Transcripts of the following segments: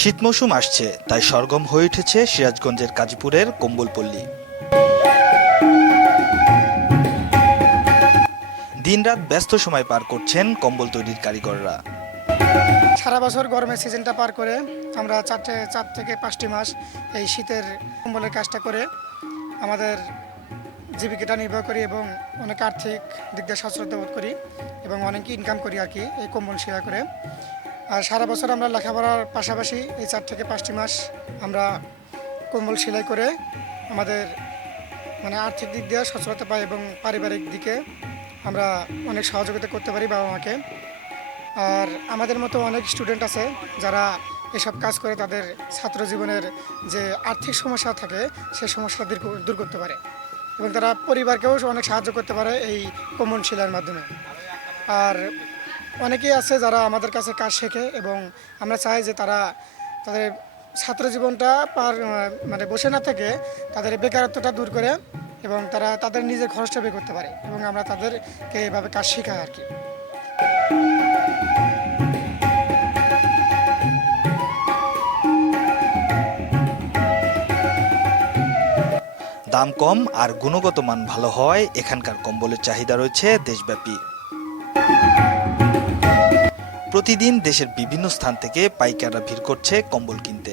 শীত মৌসুম আসছে, তাই সরগম হয়ে উঠেছে সিরাজগঞ্জের কাজীপুরের কম্বলপল্লী। দিনরাত ব্যস্ত সময় পার করছেন কম্বল তৈরির কারিগররা। সারা বছর গরমের সিজনটা পার করে আমরা চারটে, চার থেকে পাঁচটি মাস এই শীতের কম্বলের কাজটা করে আমাদের জীবিকাটা নির্বাহ করি এবং অনেক আর্থিক দিক দিয়ে সচ্ছলতা বোধ করি এবং অনেক ইনকাম করি আর কি এই কম্বল সেবা করে। আর সারা বছর আমরা লেখাপড়ার পাশাপাশি এই চার থেকে পাঁচটি মাস আমরা কম্বল সেলাই করে আমাদের মানে আর্থিক দিক দিয়ে সচ্ছলতা পাই এবং পারিবারিক দিকে আমরা অনেক সহযোগিতা করতে পারি বাবা মাকে। আর আমাদের মতো অনেক স্টুডেন্ট আছে যারা এসব কাজ করে তাদের ছাত্র জীবনের যে আর্থিক সমস্যা থাকে সেই সমস্যা দূর করতে পারে এবং তারা পরিবারকেও অনেক সাহায্য করতে পারে এই কমন শিলার মাধ্যমে। আর অনেকেই আছে যারা আমাদের কাছে কাজ শেখে এবং আমরা চাই যে তারা তাদের ছাত্র জীবনটা পার মানে বসে না থেকে তাদের বেকারত্বটা দূর করে এবং তারা তাদের নিজের খরচটা বের করতে পারে এবং আমরা তাদেরকে এভাবে কাজ শেখাই আর কি। দাম কম আর গুণগত মান ভালো হয়, এখানকার কম্বলের চাহিদা রয়েছে দেশব্যাপী। প্রতিদিন দেশের বিভিন্ন স্থান থেকে পাইকাররা ভিড় করছে কম্বল কিনতে।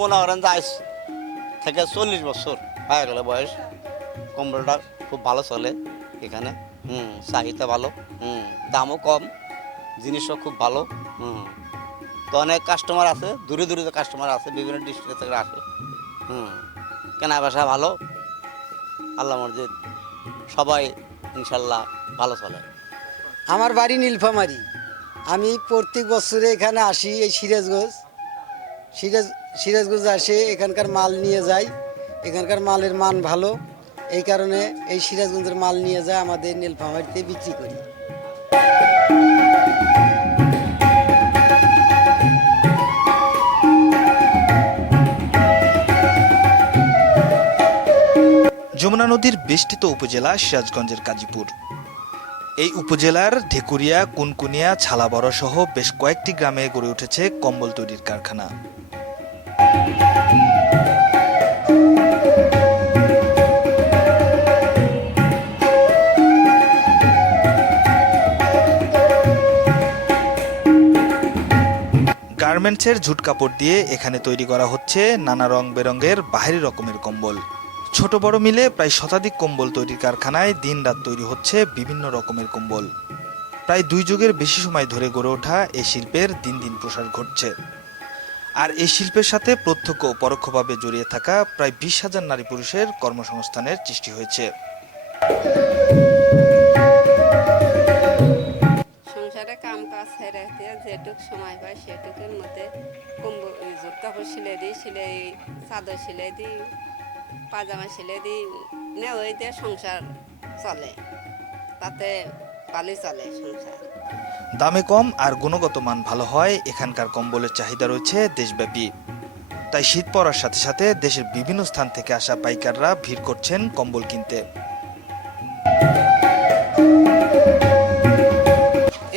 মনে করেন যে আজ থেকে চল্লিশ বছর হয়ে গেল বয়স। কম্বলটা খুব ভালো চলে এখানে। হুম, চাহিদা ভালো। হুম, দামও কম, জিনিসও খুব ভালো। হুম, তো অনেক কাস্টমার আছে, দূরে দূরে কাস্টমার আছে, বিভিন্ন ডিস্ট্রিক্ট থেকে আসে। হুম, কেনা বেচা ভালো। আল্লাহ মসজিদ সবাই ইনশাল্লাহ ভালো চলে। আমার বাড়ি নীলফামারি। আমি প্রত্যেক বছরে এখানে আসি এই সিরাজগঞ্জ। সিরাজ, সিরাজগঞ্জ আসে, এখানকার মাল নিয়ে যাই। এখানকার মালের মান ভালো। এই কারণে এই সিরাজগঞ্জের মাল নিয়ে যায় আমাদের নীলফামারিতে বিক্রি করি। যমুনা নদীর বেষ্টিত উপজেলা সিরাজগঞ্জের কাজীপুর এই উপজেলার ঢেকুরিয়া, কুনকুনিয়া ছালাবড় সহ বেশ কয়েকটি গ্রামে গড়ে উঠেছে কম্বল তৈরির কারখানা। গার্মেন্টসের ঝুট কাপড় দিয়ে এখানে তৈরি করা হচ্ছে নানা রং বেরঙের বাহারি রকমের কম্বল। ছোট বড় মিলে প্রায় শতাধিক কম্বল তৈরির কারখানায় দিনরাত তৈরি হচ্ছে বিভিন্ন রকমের কম্বল। প্রায় দুই যুগের বেশি সময় ধরে গড়ে ওঠা এই শিল্পের দিন দিন প্রসার ঘটছে। আর এই শিল্পের সাথে প্রত্যক্ষ ও পরোক্ষভাবে জড়িয়ে থাকা প্রায় বিশ হাজার নারী পুরুষের কর্মসংস্থানের সৃষ্টি হয়েছে। সংসারে কাম কাজ সেরে সময় পাই সেটুকুর মধ্যে কম্ব জুট কাপড় সিলাই দিই, সিলাই চাদর সিলাই দিই। পাজামা সিলাই দিই নে ওই দিয়ে সংসার চলে। তাতে ভালোই চলে সংসার। দামে কম আর গুণগত মান ভালো হয় এখানকার কম্বলের চাহিদা রয়েছে দেশব্যাপী। তাই শীত পড়ার সাথে সাথে দেশের বিভিন্ন স্থান থেকে আসা পাইকাররা ভিড় করছেন কম্বল কিনতে।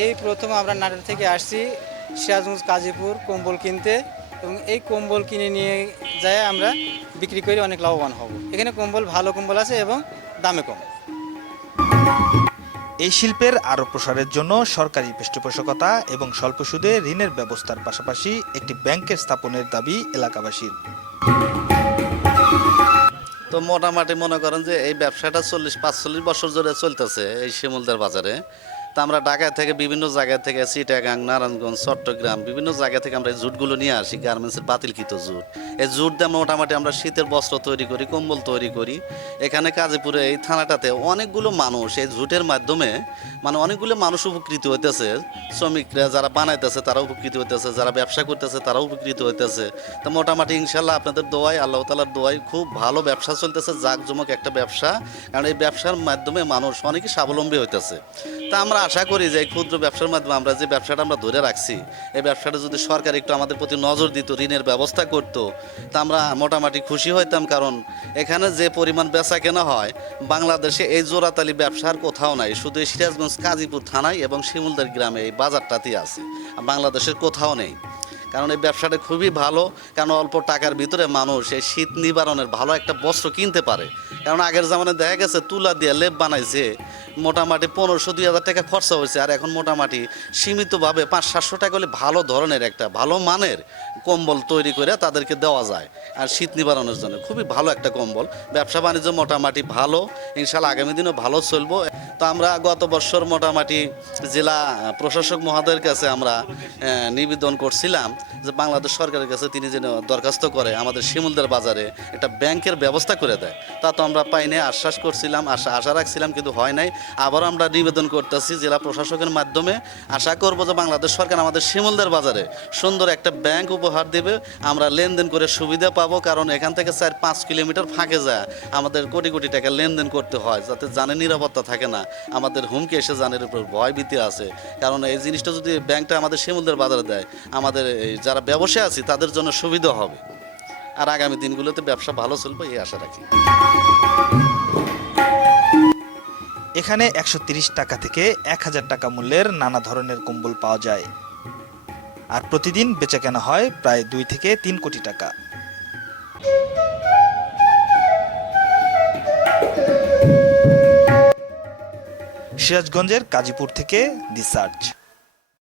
এই প্রথম আমরা নাটোর থেকে আসছি সিরাজগঞ্জ কাজীপুর কম্বল কিনতে। এবং এই কম্বল কিনে নিয়ে যায় আমরা বিক্রি করে অনেক লাভবান হব। এখানে কম্বল ভালো কম্বল আছে এবং দামে কম। এই শিল্পের আরও প্রসারের জন্য সরকারি পৃষ্ঠপোষকতা এবং স্বল্প সুদে ঋণের ব্যবস্থার পাশাপাশি একটি ব্যাংকের স্থাপনের দাবি এলাকাবাসীর। তো মোটামুটি মনে করেন যে এই ব্যবসাটা চল্লিশ পাঁচচল্লিশ বছর ধরে চলতেছে এই শিমুলদের বাজারে। তা আমরা ঢাকা থেকে বিভিন্ন জায়গা থেকে চিটাগাং, নারায়ণগঞ্জ, চট্টগ্রাম বিভিন্ন জায়গা থেকে আমরা এই জুটগুলো নিয়ে আসি গার্মেন্টসের বাতিলকৃত জুট। এই জুট দিয়ে মোটামুটি আমরা শীতের বস্ত্র তৈরি করি, কম্বল তৈরি করি। এখানে কাজীপুরে এই থানাটাতে অনেকগুলো মানুষ এই জুটের মাধ্যমে মানে অনেকগুলো মানুষ উপকৃত হইতেছে। শ্রমিকরা যারা বানাইতেছে তারা উপকৃত হইতেছে, যারা ব্যবসা করতেছে তারা উপকৃত হইতেছে। তো মোটামুটি ইনশাল্লাহ আপনাদের দোয়াই আল্লাহ তালার দোয়াই খুব ভালো ব্যবসা চলতেছে, জাঁকজমক একটা ব্যবসা। কারণ এই ব্যবসার মাধ্যমে মানুষ অনেকই স্বাবলম্বী হইতেছে। তা আমরা আশা করি যে এই ক্ষুদ্র ব্যবসার মাধ্যমে আমরা যে ব্যবসাটা আমরা ধরে রাখছি, এই ব্যবসাটা যদি সরকার একটু আমাদের প্রতি নজর দিত, ঋণের ব্যবস্থা করত, তা আমরা মোটামুটি খুশি হইতাম। কারণ এখানে যে পরিমাণ বেচা কেনা হয়, বাংলাদেশে এই জোড়াতালি ব্যবসার কোথাও নাই। শুধু সিরাজগঞ্জ, কাজীপুর থানায় এবং শিমুলদার গ্রামে এই বাজারটাতেই আছে। বাংলাদেশের কোথাও নেই। কারণ এই ব্যবসাটা খুবই ভালো, কারণ অল্প টাকার ভিতরে মানুষ এই শীত নিবারণের ভালো একটা বস্ত্র কিনতে পারে। কারণ আগের জামানে দেখা গেছে, তুলা দিয়ে লেপ বানাইছে, মোটামুটি পনেরোশো, দুই হাজার টাকা খরচা হয়েছে, আর এখন মোটামুটি সীমিতভাবে পাঁচ, সাতশো টাকা হলে ভালো ধরনের একটা, ভালো মানের কম্বল তৈরি করে তাদেরকে দেওয়া যায়। আর শীত নিবারণের জন্য খুবই ভালো একটা কম্বল। ব্যবসা বাণিজ্য মোটামুটি ভালো, ইনশাল্লাহ আগামী দিনও ভালো চলবো। তো আমরা গত বছর মোটামুটি জেলা প্রশাসক মহোদয়ের কাছে আমরা নিবেদন করছিলাম যে বাংলাদেশ সরকারের কাছে তিনি যেন দরখাস্ত করে আমাদের শিমুলদের বাজারে একটা ব্যাংকের ব্যবস্থা করে দেয়। তা তো আমরা পাইনি আশ্বাস করছিলাম, আশা আশা রাখছিলাম, কিন্তু হয় নাই। আবার আমরা নিবেদন করতেছি জেলা প্রশাসকের মাধ্যমে, আশা করব যে বাংলাদেশ সরকার আমাদের শিমুলদের বাজারে সুন্দর একটা ব্যাংক উপহার দেবে। আমরা লেনদেন করে সুবিধা পাবো, কারণ এখান থেকে চার, পাঁচ কিলোমিটার ফাঁকে যায়। আমাদের কোটি কোটি টাকা লেনদেন করতে হয়, যাতে জানে নিরাপত্তা থাকে না। আমাদের হুমকি এসে জানের উপর ভয় ভীতি আছে। কারণ এই জিনিসটা যদি ব্যাংকটা আমাদের শিমুলদের বাজারে দেয়, আমাদের এই যারা ব্যবসায় আছি, তাদের জন্য সুবিধা হবে। আর আগামী দিনগুলোতে ব্যবসা ভালো চলবে, এই আশা রাখি। এখানে একশো টাকা থেকে এক হাজার টাকা মূল্যের নানা ধরনের কম্বল পাওয়া যায়। আর প্রতিদিন বেচা কেনা হয় প্রায় দুই থেকে তিন কোটি টাকা। সিরাজগঞ্জের কাজীপুর থেকে দি সার্চ